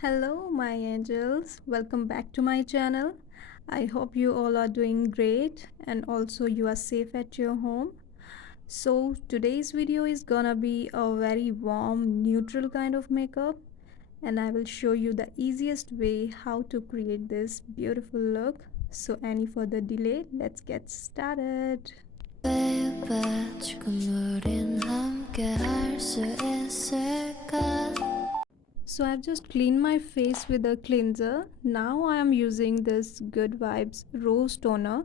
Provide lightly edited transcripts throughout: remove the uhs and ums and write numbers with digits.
Hello, my angels. Welcome back to my channel. I hope you all are doing great and also you are safe at your home. So, today's video is gonna be a very warm, neutral kind of makeup, and I will show you the easiest way how to create this beautiful look. So, any further delay, let's get started. So I've just cleaned my face with a cleanser. Now I am using this Good Vibes Rose Toner.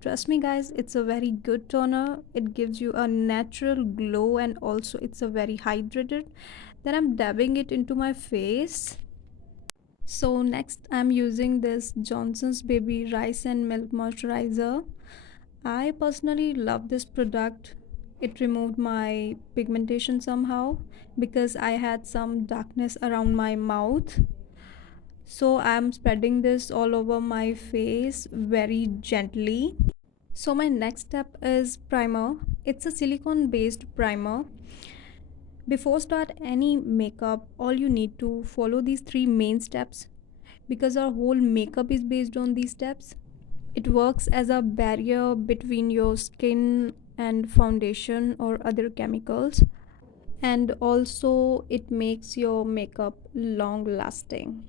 Trust me guys, it's a very good toner. It gives you a natural glow and also it's a very hydrated. Then I'm dabbing it into my face. So next I'm using this Johnson's Baby Rice and Milk Moisturizer. I personally love this product. It removed my pigmentation somehow because I had some darkness around my mouth. So I'm spreading this all over my face very gently. So my next step is primer. It's a silicone based primer. Before start any makeup, all you need to follow these three main steps because our whole makeup is based on these steps. It works as a barrier between your skin and foundation or other chemicals, and also it makes your makeup long lasting.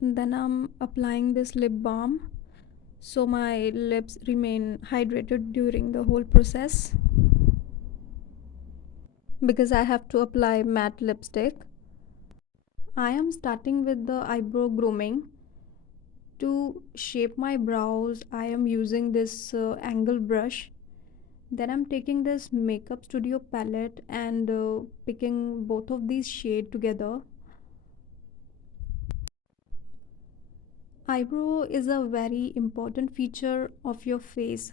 Then I'm applying this lip balm so my lips remain hydrated during the whole process because I have to apply matte lipstick. I am starting with the eyebrow grooming. To shape my brows, I am using this angle brush. Then I'm taking this Makeup Studio palette and picking both of these shades together. Eyebrow is a very important feature of your face,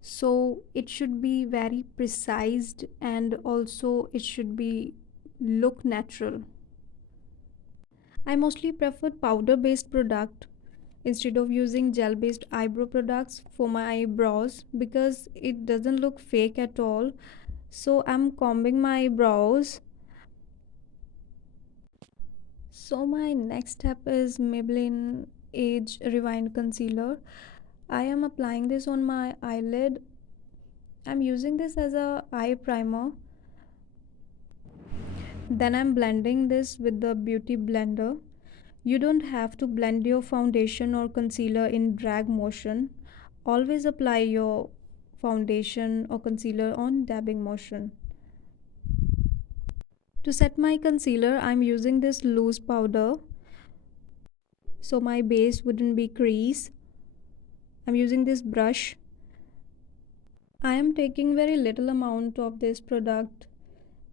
so it should be very precise and also it should be look natural. I mostly prefer powder based product instead of using gel based eyebrow products for my eyebrows because it doesn't look fake at all. So I'm combing my brows. So my next step is Maybelline Age Rewind Concealer. I am applying this on my eyelid. I'm using this as a eye primer. Then I'm blending this with the beauty blender. You don't have to blend your foundation or concealer in drag motion. Always apply your foundation or concealer on dabbing motion. To set my concealer, I'm using this loose powder so my base wouldn't be crease. I'm using this brush. I am taking very little amount of this product.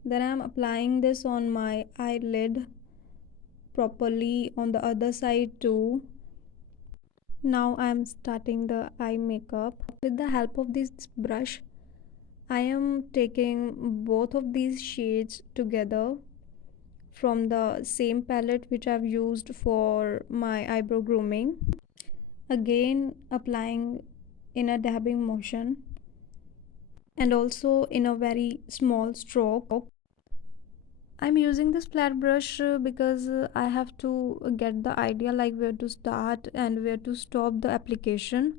Then I'm applying this on my eyelid properly on the other side too. Now I'm starting the eye makeup. With the help of this brush, I am taking both of these shades together from the same palette which I've used for my eyebrow grooming. Again applying in a dabbing motion and also in a very small stroke. I'm using this flat brush because I have to get the idea like where to start and where to stop the application.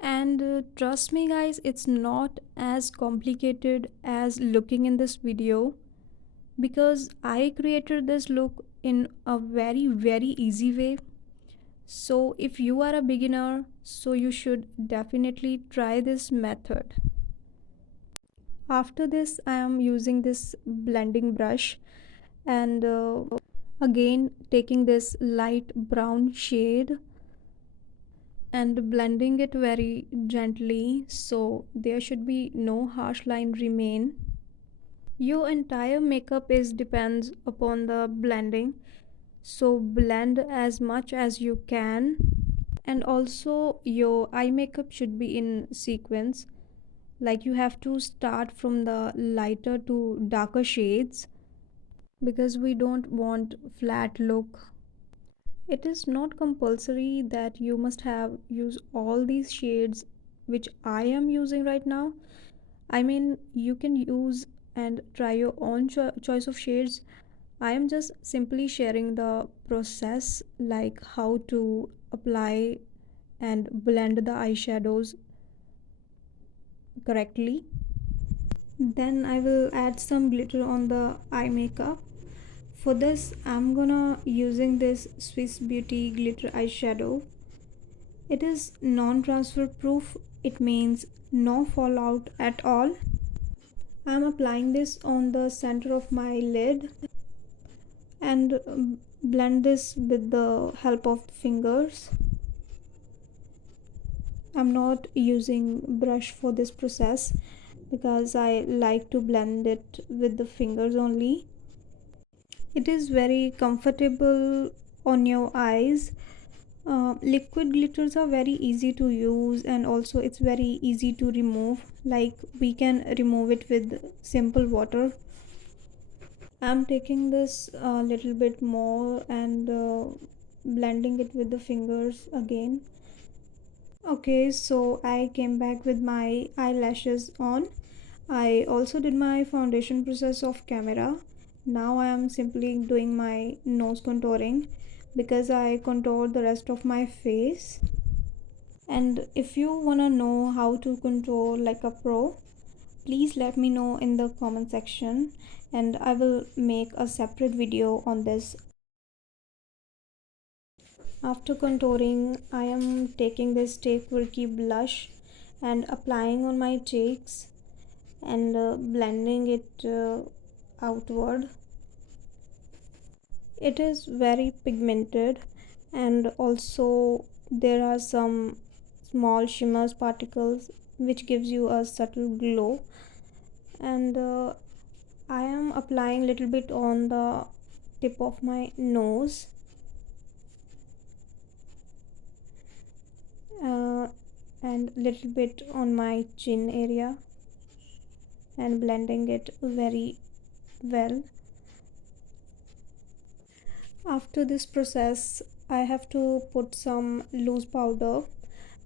And trust me guys, it's not as complicated as looking in this video because I created this look in a very easy way. So if you are a beginner, so you should definitely try this method. After this I am using this blending brush and again taking this light brown shade and blending it very gently so there should be no harsh line remain. Your entire makeup is depends upon the blending, so blend as much as you can. And also your eye makeup should be in sequence, like you have to start from the lighter to darker shades because we don't want flat look. It is not compulsory that you must have use all these shades which I am using right now. I mean, you can use and try your own choice of shades. I am just simply sharing the process, like how to apply and blend the eyeshadows correctly. Then I will add some glitter on the eye makeup. For this I'm gonna using this Swiss Beauty glitter eyeshadow. It is non-transfer proof, it means no fallout at all. I'm applying this on the center of my lid and blend this with the help of the fingers. I'm not using brush for this process because I like to blend it with the fingers only. It is very comfortable on your eyes. Liquid glitters are very easy to use and also it's very easy to remove, like we can remove it with simple water. I'm taking this a little bit more and blending it with the fingers again. Okay, so I came back with my eyelashes on. I also did my foundation process off camera. Now I am simply doing my nose contouring because I contoured the rest of my face. And if you wanna know how to contour like a pro, please let me know in the comment section and I will make a separate video on this. After contouring, I am taking this quirky blush and applying on my cheeks and blending it outward. It is very pigmented and also there are some small shimmers particles which gives you a subtle glow. And I am applying little bit on the tip of my nose, uh, and little bit on my chin area and blending it very well. After this process I have to put some loose powder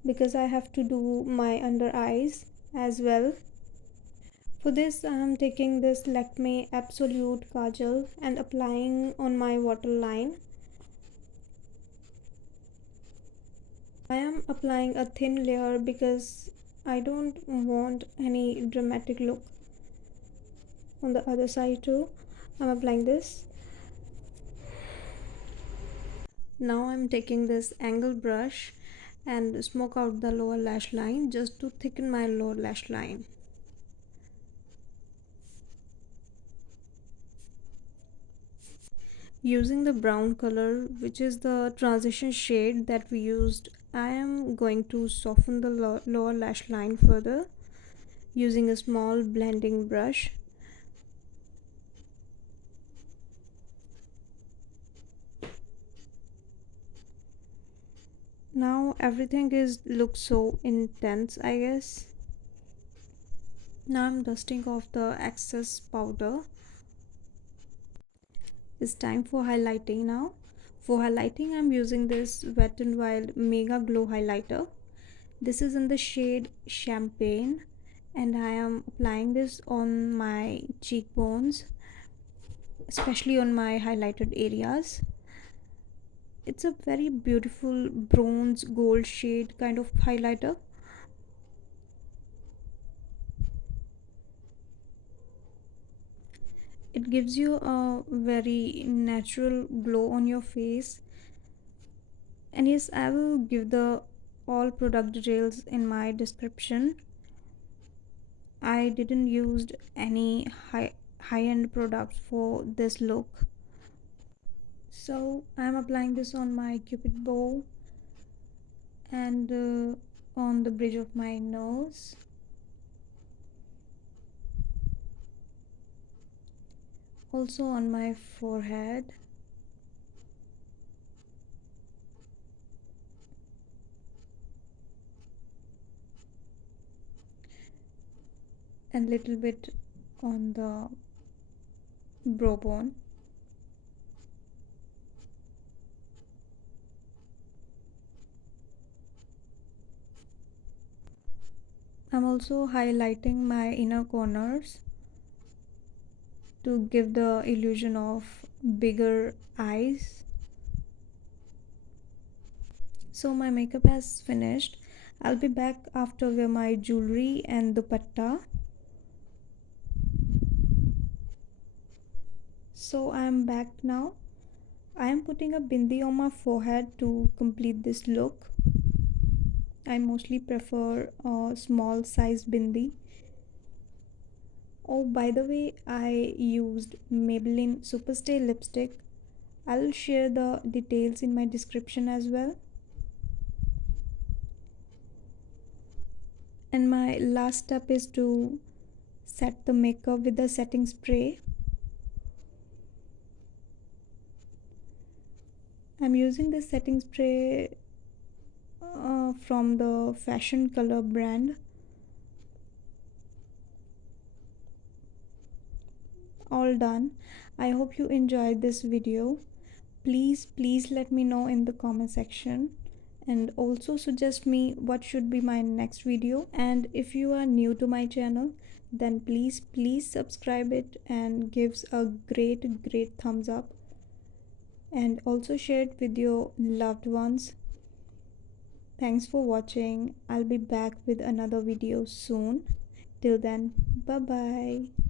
because I have to do my under eyes as well. For this I am taking this Lakme Absolute Kajal and applying on my waterline. I am applying a thin layer because I don't want any dramatic look on the other side too. I'm applying this. Now I'm taking this angle brush and smoke out the lower lash line just to thicken my lower lash line. Using the brown color, which is the transition shade that we used, I am going to soften the lower lash line further using a small blending brush. Now everything looks so intense, I guess. Now I'm dusting off the excess powder. It's time for highlighting now. For highlighting I'm using this Wet n Wild Mega Glow highlighter. This is in the shade Champagne and I am applying this on my cheekbones, especially on my highlighted areas. It's a very beautiful bronze gold shade kind of highlighter. It gives you a very natural glow on your face. And yes, I will give the all product details in my description. I didn't use any high-end products for this look. So I'm applying this on my cupid bow and on the bridge of my nose, also on my forehead, and little bit on the brow bone. I'm also highlighting my inner corners. to give the illusion of bigger eyes. So my makeup has finished. I'll be back after wear my jewelry and dupatta. So I am back now. I am putting a bindi on my forehead to complete this look. I mostly prefer a small size bindi. Oh, by the way, I used Maybelline Superstay lipstick. I'll share the details in my description as well. And my last step is to set the makeup with the setting spray. I'm using this setting spray from the Fashion Color brand. All done. I hope you enjoyed this video. Please let me know in the comment section, and also suggest me what should be my next video. And if you are new to my channel, then please subscribe it and gives a great thumbs up, and also share it with your loved ones. Thanks for watching. I'll be back with another video soon. Till then, bye bye.